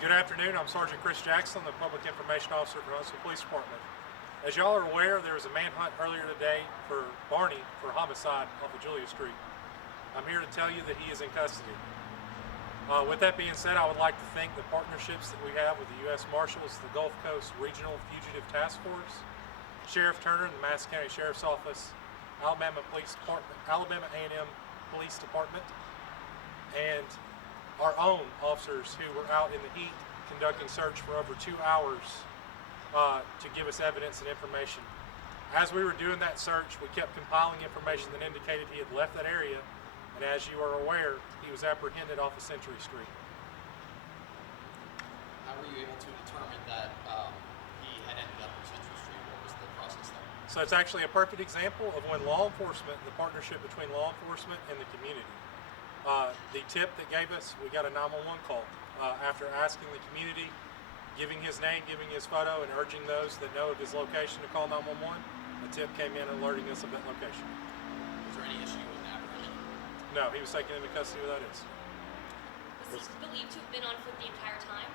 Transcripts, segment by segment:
Good afternoon. I'm Sergeant Chris Jackson, the Public Information Officer for Huntsville Police Department. As y'all are aware, there was a manhunt earlier today for Barney for homicide off of Julia Street. I'm here to tell you that he is in custody. With that being said, I would like to thank the partnerships that we have with the U.S. Marshals, the Gulf Coast Regional Fugitive Task Force, Sheriff Turner and the Madison County Sheriff's Office, Alabama Police Department, Alabama A&M Police Department, and our own officers who were out in the heat conducting search for over 2 hours to give us evidence and information. As we were doing that search, we kept compiling information that indicated he had left that area, and as you are aware, he was apprehended off of Century Street. How were you able to determine that he had ended up in Century Street? What was the process there? So it's actually a perfect example of when law enforcement, the partnership between law enforcement and the community. The tip that gave us, we got a 911 call after asking the community, giving his name, giving his photo, and urging those that know of his location to call 911. The tip came in alerting us of that location. Was there any issue with apprehension? No, he was taken into custody without incident. Was he believed to have been on foot the entire time?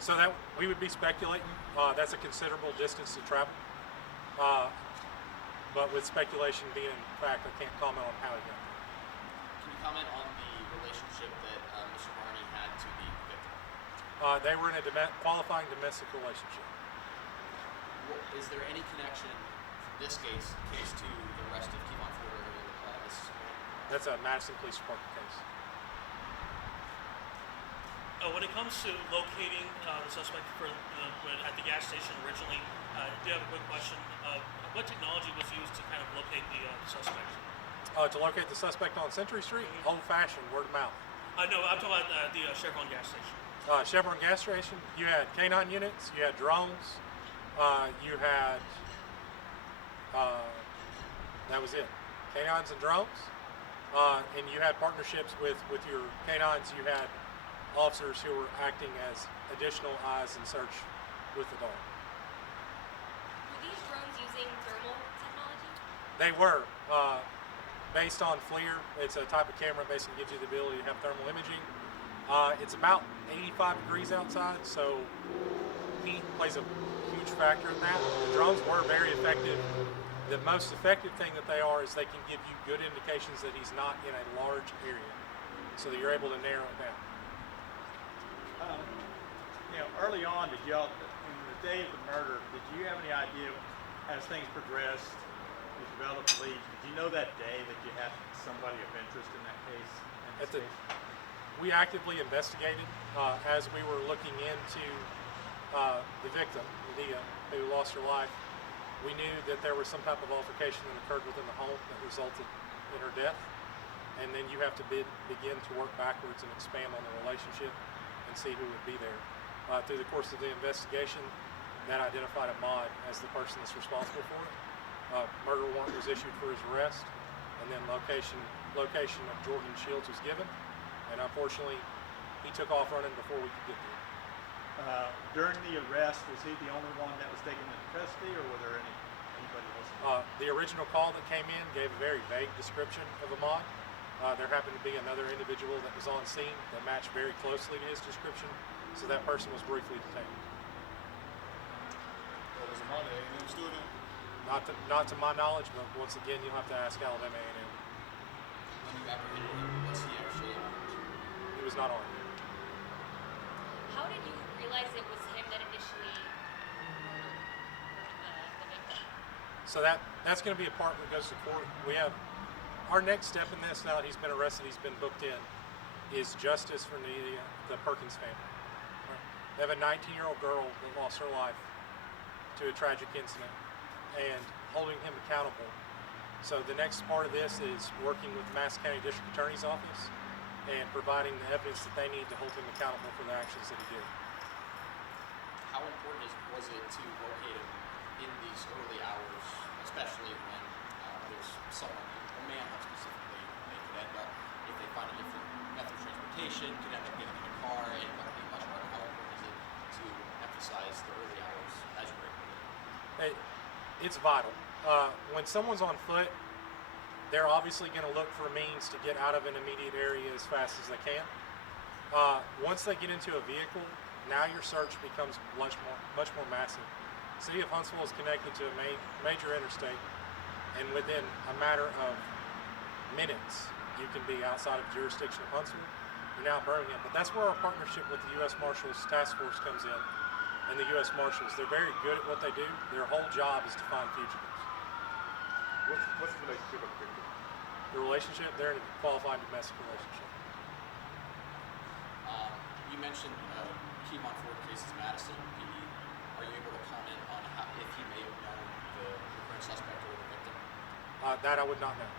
So that we would be speculating. That's a considerable distance to travel. But with speculation being in fact, I can't comment on how he got there. Can you comment on the relationship that Mr. Barney had to the victim? They were in a qualifying domestic relationship. Is there any connection from this case to the arrest of Kevon Ford or this? That's a Madison Police Department case. When it comes to locating the suspect at the gas station originally, I do have a quick question. What technology was used to kind of locate the suspect? To locate the suspect on Century Street, old-fashioned, word of mouth. No, I'm talking about the Chevron gas station. Chevron gas station, you had canine units, you had drones, you had, that was it, canines and drones, and you had partnerships with your canines. You had officers who were acting as additional eyes in search with the dog. Were these drones using thermal technology? They were. Based on FLIR, it's a type of camera that basically gives you the ability to have thermal imaging. It's about 85 degrees outside, so heat plays a huge factor in that. The drones were very effective. The most effective thing that they are is they can give you good indications that he's not in a large area, so that you're able to narrow it down. Early on, in the day of the murder, did you have any idea, as things progressed, you developed leads, did you know that day that you had somebody of interest in that case? We actively investigated as we were looking into the victim, Leah, who lost her life. We knew that there was some type of altercation that occurred within the home that resulted in her death. And then you have to begin to work backwards and expand on the relationship and see who would be there. Through the course of the investigation, that identified Ahmad as the person that's responsible for it. Murder warrant was issued for his arrest, and then location of Jordan Shields was given, and unfortunately, he took off running before we could get there. During the arrest, was he the only one that was taken into custody, or were there anybody else? The original call that came in gave a very vague description of Ahmad. There happened to be another individual that was on scene that matched very closely to his description, so that person was briefly detained. Was Ahmad an A&M student? Not to my knowledge, but once again, you'll have to ask Alabama A&M. When you apprehended him, was he actually armed? He was not armed. How did you realize it was him that initially murdered the victim? So that's going to be a part that goes to court. We have our next step in this. Now that he's been arrested, he's been booked in, is justice for the Perkins family. They have a 19-year-old girl that lost her life to a tragic incident, and holding him accountable. So the next part of this is working with the Madison County District Attorney's Office and providing the evidence that they need to hold him accountable for the actions that he did. How important was it to locate him in these early hours, especially when there's someone, a manhunt specifically, they could end up, if they find a different method of transportation, could end up getting in a car and end up being much harder. How important is it to emphasize the early hours as you're able to? It's vital. When someone's on foot, they're obviously going to look for a means to get out of an immediate area as fast as they can. Once they get into a vehicle, now your search becomes much more massive. City of Huntsville is connected to a major interstate, and within a matter of minutes, you can be outside of jurisdiction of Huntsville. You're now Birmingham, but that's where our partnership with the U.S. Marshals Task Force comes in. And the U.S. Marshals, they're very good at what they do. Their whole job is to find fugitives. What's the relationship of the victim? The relationship, they're in a qualified domestic relationship. You mentioned Piedmont Ford cases, Madison PD. Are you able to comment on if he may have known the current suspect or the victim? That I would not know.